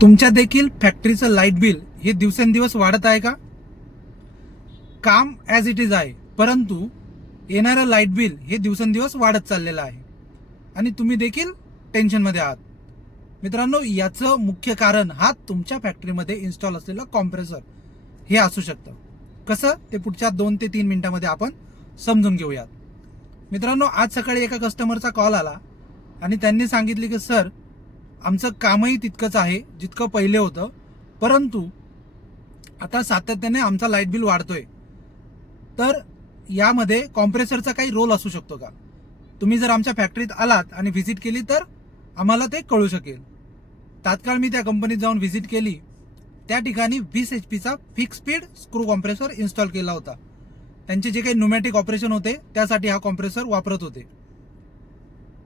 तुमच्या देखील फॅक्टरीचं light bill हे दिवसेंदिवस वाढत आहे का? काम ॲज इट इज आहे, परंतु येणारं लाईट बिल हे दिवसेंदिवस वाढत चाललेलं आहे आणि तुम्ही देखील टेन्शनमध्ये आहात. मित्रांनो, याचं मुख्य कारण हा तुमच्या फॅक्टरीमध्ये इन्स्टॉल असलेला कॉम्प्रेसर हे असू शकतं. कसं ते पुढच्या 2 ते 3 मिनिटांमध्ये आपण समजून घेऊयात. मित्रांनो, आज सकाळी एका कस्टमरचा कॉल आला आणि त्यांनी सांगितले की सर, आमचं कामही तितकंच आहे जितकं पहिले होतं, परंतु आता सातत्याने आमचा लाईट बिल वाढतोय. तर यामध्ये कॉम्प्रेसरचा काही रोल असू शकतो का? तुम्ही जर आमच्या फॅक्टरीत आलात आणि व्हिजिट केली तर आम्हाला ते कळू शकेल. तात्काळ मी त्या कंपनीत जाऊन व्हिजिट केली. त्या ठिकाणी 20 HP fix speed screw compressor install केला होता. त्यांचे जे काही न्यूमॅटिक ऑपरेशन होते त्यासाठी हा कॉम्प्रेसर वापरत होते.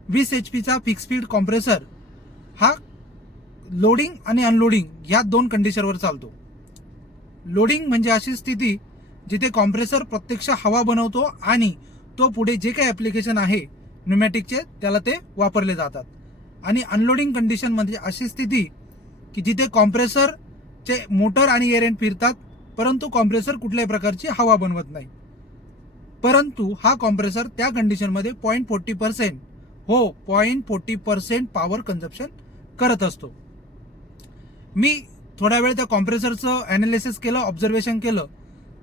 20 HP फिक्स स्पीड कॉम्प्रेसर हा लोडिंग आणि अनलोडिंग या 2 कंडिशनवर चालतो. लोडिंग म्हणजे अशी स्थिती जिथे कॉम्प्रेसर प्रत्यक्ष हवा बनवतो आणि तो पुढे जे काही ॲप्लिकेशन आहे न्यूमॅटिकचे त्याला ते वापरले जातात. आणि अनलोडिंग कंडिशन म्हणजे अशी स्थिती की जिथे कॉम्प्रेसरचे मोटर आणि एअर एंड फिरतात, परंतु कॉम्प्रेसर कुठल्याही प्रकारची हवा बनवत नाही. परंतु हा कॉम्प्रेसर त्या कंडिशनमध्ये 0.40% 0.40% पॉवर कन्झम्पशन करत असतो. मी थोडा वेळ त्या कॉम्प्रेसरचं ॲनालिसिस केलं, ऑब्झर्वेशन केलं.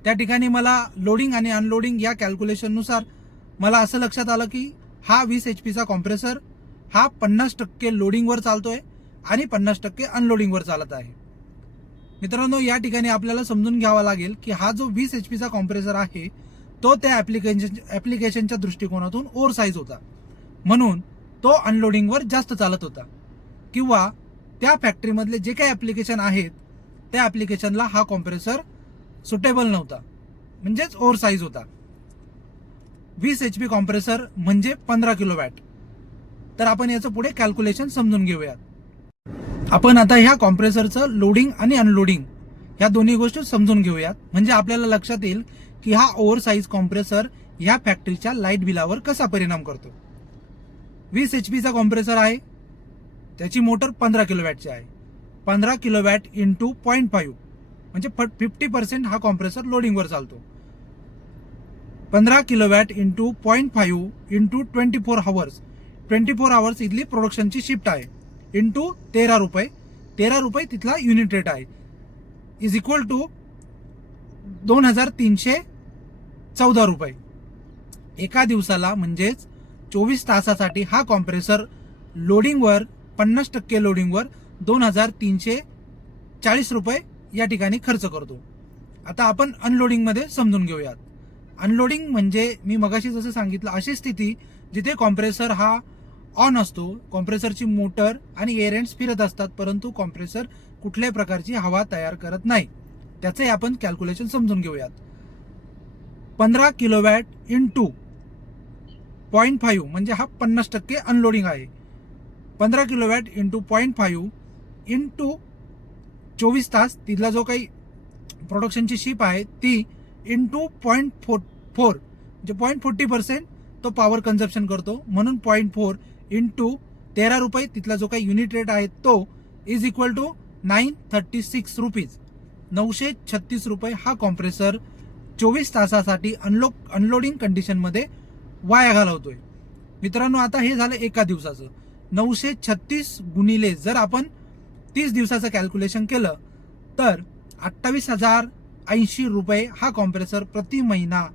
त्या ठिकाणी मला लोडिंग आणि अनलोडिंग या कॅल्क्युलेशननुसार मला असं लक्षात आलं की हा 20 HP कॉम्प्रेसर हा 50% लोडिंगवर चालतोय आणि 50% अनलोडिंगवर चालत आहे. मित्रांनो, या ठिकाणी आपल्याला समजून घ्यावा लागेल की हा जो 20 HP कॉम्प्रेसर आहे तो त्या ॲप्लिकेशनच्या दृष्टिकोनातून ओव्हर साईज होता, म्हणून तो अनलोडिंगवर जास्त चालत होता. किंवा त्या फॅक्टरीमधले जे काही ॲप्लिकेशन आहेत त्या ॲप्लिकेशनला हा कॉम्प्रेसर सुटेबल नव्हता, म्हणजेच ओव्हर साईज होता. 20 HP कॉम्प्रेसर म्हणजे 15 किलोवॅट. तर आपण याचं पुढे कॅल्क्युलेशन समजून घेऊयात. आपण आता ह्या कॉम्प्रेसरचं लोडिंग आणि अनलोडिंग ह्या दोन्ही गोष्टी समजून घेऊयात, म्हणजे आपल्याला लक्षात येईल की हा ओव्हर साईज कॉम्प्रेसर ह्या फॅक्टरीच्या लाईट बिलावर कसा परिणाम करतो. 20 HP कॉम्प्रेसर आहे, त्याची मोटर 15 किलोवॅटची आहे. 15 किलोवॅट इंटू 0.5 म्हणजे 50% हा कॉम्प्रेसर लोडिंगवर चालतो. 15 kilowatt into 0.5 into 24 hours. 24 hours इथली प्रोडक्शनची शिफ्ट आहे, इंटू 13 रुपये. 13 रुपये तिथला युनिट रेट आहे, इज इक्वल टू 2314 रुपये. एका दिवसाला म्हणजेच 24 तासासाठी हा कॉम्प्रेसर लोडिंगवर 50% लोडिंगवर 2340 रुपये या ठिकाणी खर्च करतो. आता आपण अनलोडिंगमध्ये समजून घेऊयात. अनलोडिंग म्हणजे मी मगाशी जसं सांगितलं अशी स्थिती जिथे कॉम्प्रेसर हा ऑन असतो, कॉम्प्रेसरची मोटर आणि एअर एंड्स फिरत असतात, परंतु कॉम्प्रेसर कुठल्याही प्रकारची हवा तयार करत नाही. त्याचे आपण कॅल्क्युलेशन समजून घेऊयात. 15 किलोवॅट इंटू 0.5 म्हणजे हा 50% अनलोडिंग आहे. 15 किलोवॅट इंटू 0.5 इंटू 24 तास तिथला जो काही प्रोडक्शनची शिप आहे ती इंटू 0.44 म्हणजे 0.40% तो पॉवर कन्झम्पशन करतो, म्हणून 0.4 इंटू 13 रुपये तिथला जो काही युनिट रेट आहे तो इज इक्वल टू 936 रुपीज. 936 रुपये हा कॉम्प्रेसर 24 तासासाठी अनलोडिंग कंडिशनमध्ये वाया घालवतोय. मित्रांनो, आता हे झालं एका दिवसाचं. 936 गुणिले जर आपण 30 दिवसाचं कॅल्क्युलेशन केलं तर 28,080 रुपये हा कॉम्प्रेसर प्रति महिना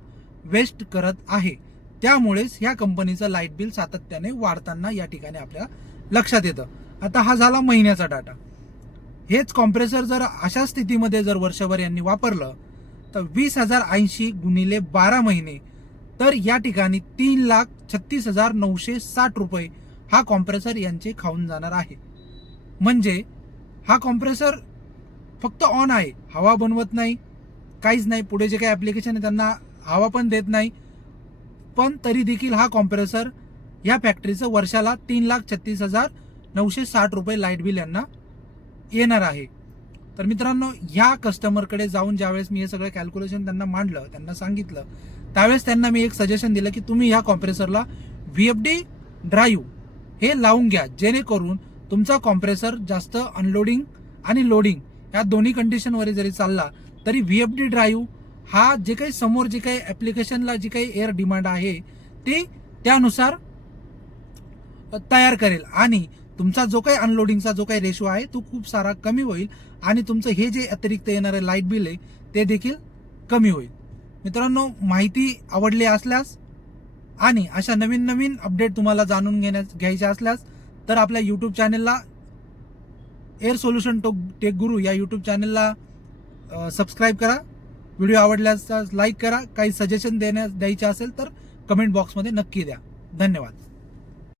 वेस्ट करत आहे. त्यामुळेच ह्या कंपनीचं लाईट बिल सातत्याने वाढताना या ठिकाणी आपल्या लक्षात येतं. आता हा झाला महिन्याचा डाटा. हेच कॉम्प्रेसर जर अशा स्थितीमध्ये जर वर्षभर यांनी वापरलं तर 20,080 गुणिले 12 महिने तर या ठिकाणी 3,36,960 रुपये हा कॉम्प्रेसर यांचे खाऊन जाणार आहे. म्हणजे हा कॉम्प्रेसर फक्त ऑन आहे, हवा बनवत नाही, काहीच नाही. पुढे जे काही ॲप्लिकेशन आहे त्यांना हवा पण देत नाही, पण तरी देखील हा कॉम्प्रेसर या फॅक्टरीचं वर्षाला 3,36,960 रुपये लाईट बिल यांना येणार आहे. तर मित्रांनो, ह्या कस्टमरकडे जाऊन ज्यावेळेस मी हे सगळं कॅल्क्युलेशन त्यांना मांडलं, त्यांना सांगितलं, त्यावेळेस त्यांना मी एक सजेशन दिलं की तुम्ही ह्या कॉम्प्रेसरला VFD ड्राईव्ह हे लावून घ्या, जेणेकरून तुमचा कॉम्प्रेसर जास्त अनलोडिंग आणि लोडिंग या दोन्ही कंडिशनवर जरी चालला तरी VFD ड्राईव्ह हा जे काही समोर जे काही ऍप्लिकेशनला जी काही एअर डिमांड आहे ते त्यानुसार तयार करेल आणि तुमचा जो काही अनलोडिंगचा जो काही रेशो आहे तो खूप सारा कमी होईल आणि तुमचं हे जे अतिरिक्त येणारे लाईट बिल आहे ते देखील कमी होईल. मित्रांनो, माहिती आवडली असल्यास आणि अशा नवीन नवीन अपडेट तुम्हाला जाणून घ्यायचे असल्यास तर आपल्या यूट्यूब चॅनलला एअर सोल्युशन टेक गुरु या यूट्यूब चॅनलला सबस्क्राईब करा. व्हिडिओ आवडल्यास लाईक करा. काही सजेशन द्यायचे असेल तर कमेंट बॉक्समध्ये नक्की द्या. धन्यवाद.